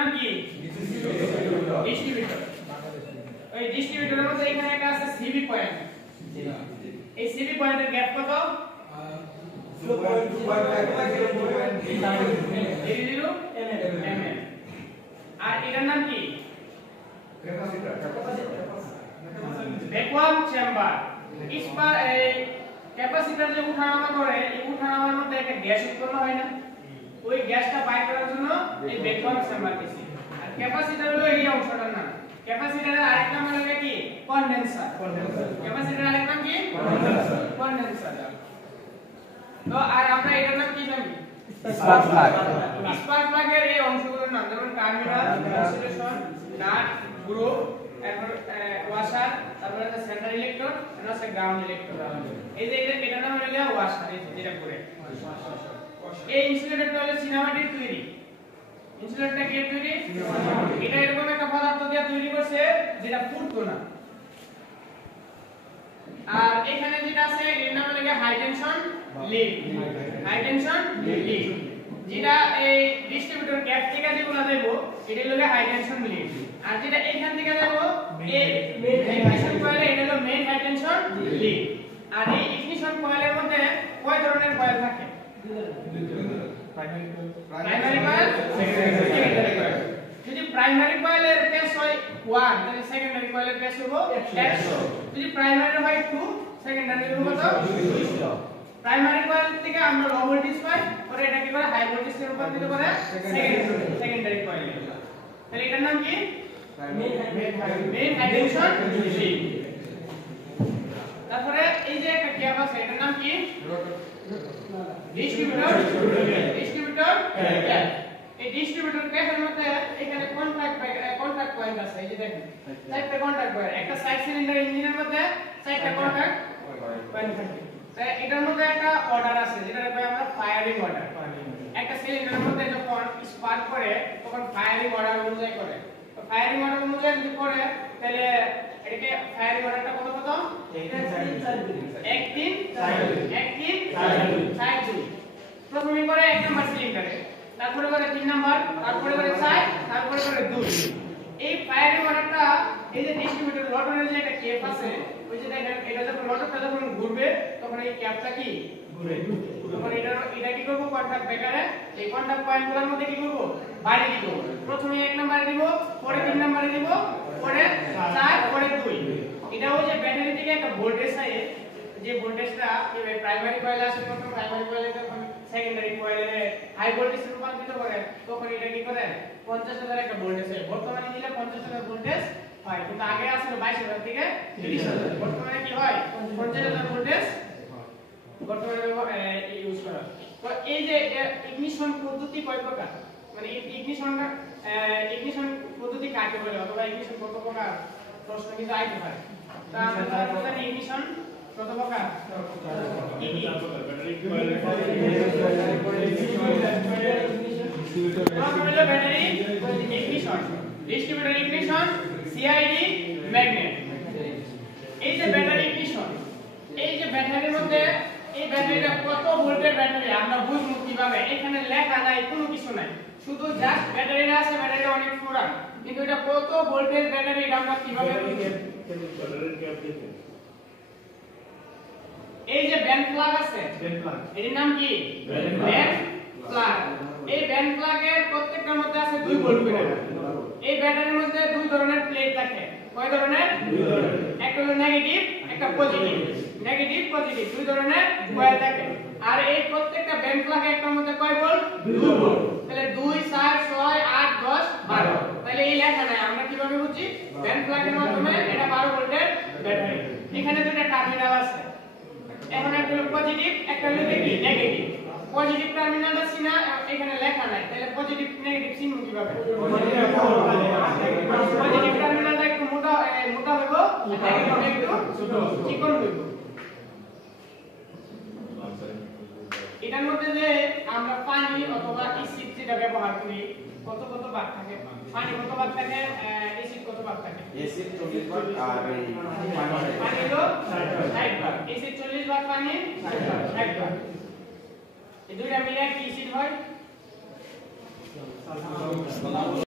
নাম কি ডিস্ট্রিবিউটর। ওই ডিস্ট্রিবিউটরের মধ্যে এখানে একটা আছে সিবি পয়েন্ট। এই সিবি পয়েন্টের গ্যাপ কত? 0.25 mm। আর এটার নাম কি? ক্যাপাসিটর। Vacuum chamber. ক্যাপাসিটর যে উঠানামা করে, এই উঠানামার মধ্যে একটা গ্যাস উৎপন্ন হয় না? ওই গ্যাসটা বাইর করার জন্য এই ভ্যাকুয়াম চেম্বার দিছি। আর ক্যাপাসিটর হলো এই অংশটার নাম। ক্যাপাসিটরের আরেকটা নাম হলো কি? কনডেন্সার। ক্যাপাসিটরের আরেকটা নাম কি? কনডেন্সার। তো আর আমরা এটার নাম কি জানি? Spark plug. স্পার্ক প্লাগের এই অংশগুলোর নাম যেমন টার্মিনাল, ইনসুলেশন, নাট, গ্রুপ, তারপর ওয়াশার, তারপর আছে সেন্টার ইলেকট্রোড, আর আছে গ্রাউন্ড ইলেকট্রোড। এই যে এটার নাম হলো ওয়াশার, এই যেটা ঘুরে। এই ইনসুলেটরটা হলো সিনেমাটিক তৈরি। ইনসুলেটরটা কি তৈরি? এটা এরকম একটা পদার্থ দিয়ে তৈরি করছে যেটা ফুটতো না। আর এখানে যেটা আছে এর নাম হলো high tension lead. High tension lead যেটা এই ডিস্ট্রিবিউটর গ্যাপ থেকে যেগুলো দেব এটা হলো হাই টেনশন লিড। আর যেটা এখান থেকে দেব এই ইগনিশন কয়েলে এটা হলো মেইন হাই টেনশন লিড। আর এই ইগনিশন কয়েলের মধ্যে কয় ধরনের কয়েল থাকে? Primary coil, secondary coil. যদি প্রাইমারি কয়েলের পেস হয় 1 তাহলে সেকেন্ডারি কয়েলের পেস হবে 100। যদি প্রাইমারি হয় 2 সেকেন্ডারি হবে কত? 200। প্রাইমারি কয়েল থেকে আমরা লো ভোল্টেজ পাই, পরে এটা কি করে হাই ভোল্টেজে রূপান্তরিত করে সেকেন্ডারি কয়েল। তাহলে এটার নাম কি? Main high tension lead. তারপরে এই যে একটা ক্যাপ আছে এটার নাম কি? ডিস্ট্রিবিউটর। Distributor cap. এই ডিস্ট্রিবিউটর ক্যাপের মধ্যে এখানে কন্টাক্ট পয়েন্ট আছে। এই যে দেখেন চারটা কন্টাক্ট পয়েন্ট। একটা সাইড সিলিন্ডার ইঞ্জিনের মধ্যে চারটা কন্টাক্ট পয়েন্ট থাকে। তাই এটার মধ্যে একটা অর্ডার আছে যেটাকে বলে আমরা ফায়ারিং অর্ডার। একটা সিলিন্ডারের মধ্যে যখন স্পার্ক করে তখন ফায়ারিং অর্ডার অনুযায়ী করে। তো ফায়ারিং অর্ডার অনুযায়ী যদি করে তাহলে এটাকে ফায়ারিং অর্ডারটা কত কত? 1 3 4 2। প্রথমে করে 1 নাম্বার সিলিন্ডারে, তারপরে করে 3 নাম্বার, তারপরে করে 4, তারপরে করে 2। এই ফায়ারিং অর্ডারটা এই যে ডিস্ট্রিবিউটর রটারের যে একটা ক্যাপ আছে ওই যে দেখেন এটা যখন রটারটা যখন ঘুরবে তখন এই ক্যাপটা কি ঘুরে। তখন এটা কি করব? কন্টাক্ট ব্রেকারে এই কন্টাক্ট পয়েন্টগুলোর মধ্যে কি করব? বাড়ি দিব। প্রথমে 1 নম্বরে দিব, পরে 3 নম্বরে দিব, পরে 4, পরে 2। এটা ওই যে ব্যাটারি থেকে একটা ভোল্টেজ হয়, যে ভোল্টেজটা এই প্রাইমারি কয়েলে আসে তখন প্রাইমারি কয়েলে যখন সেকেন্ডারি কয়েলে হাই ভোল্টেজে রূপান্তরিত করে তখন এটা কি করে 50000 একটা ভোল্টেজ হয়। বর্তমানে নিলে 50000 ভোল্টেজ হয়, কিন্তু আগে আসলে 22000 থেকে 30000। বর্তমানে কি হয়? 50000 ভোল্টেজ বর্তমানে ইউজ করা। তো এই যে ইগনিশন পদ্ধতি কয় প্রকার, মানে ইগনিশন পদ্ধতি কাকে বলে অথবা ইগনিশন কত প্রকার প্রশ্ন কিন্তু আইতে পারে। তা আমরা জানি ইগনিশন কত প্রকার? কি কি? Battery ignition, distributor ignition, CID, magnet. এই যে ব্যাটারি ইগনিশন, এই যে ব্যাটারির মধ্যে এই ব্যাটারিটা কত ভোল্টের ব্যাটারি আমরা বুঝবো কিভাবে? এখানে লেখা নাই, কোনো কিছু নাই, শুধু জাস্ট ব্যাটারিটা আছে, ব্যাটারিটা অনেক পুরান, কিন্তু এটা কত ভোল্টের ব্যাটারি এটা আমরা কিভাবে বুঝবো? এই যে ব্যান্ড প্লাগ আছে, এর নাম কি? Band plug. এই ব্যান্ড প্লাগের প্রত্যেকটার মধ্যে আছে 2 ভোল্ট করে। এই ব্যাটারির মধ্যে 2 ধরনের প্লেট থাকে। কয় ধরনের? 2 ধরনের। একটা হলো নেগেটিভ, একটা পজিটিভ। নেগেটিভ পজিটিভ 2 ধরনের কয়েল থাকে। আর এই প্রত্যেকটা ব্যান্ড প্লাগে একটার মধ্যে কয় ভোল্ট? 2 ভোল্ট। তাহলে 2 4 6 8 10 12। তাহলে এই লেখা নাই, আমরা কিভাবে বুঝি? ব্যান্ড প্লাগের মাধ্যমে এটা 12 ভোল্টের ব্যাটারি। এখানে দুটো টার্মিনাল আছে, এখন একটা হলো পজিটিভ, একটা হলো কি নেগেটিভ। পজিটিভ টার্মিনালটা চিনা এখানে লেখা নাই, তাহলে পজিটিভ নেগেটিভ চিনব কিভাবে? পজিটিভ টার্মিনালটা একটু মোটা হইব, নেগেটিভটা একটু চিকন হইব। এটার মধ্যে যে আমরা পানি অথবা অ্যাসিড যেটা ব্যবহার করি কত ভাগ থাকে? পানি কত ভাগ থাকে? অ্যাসিড কত ভাগ থাকে? অ্যাসিড 40 ভাগ আর পানি হলো 60 ভাগ। অ্যাসিড 40 ভাগ, পানি 60 ভাগ। এই দুইটা মিলে কি অ্যাসিড হয়?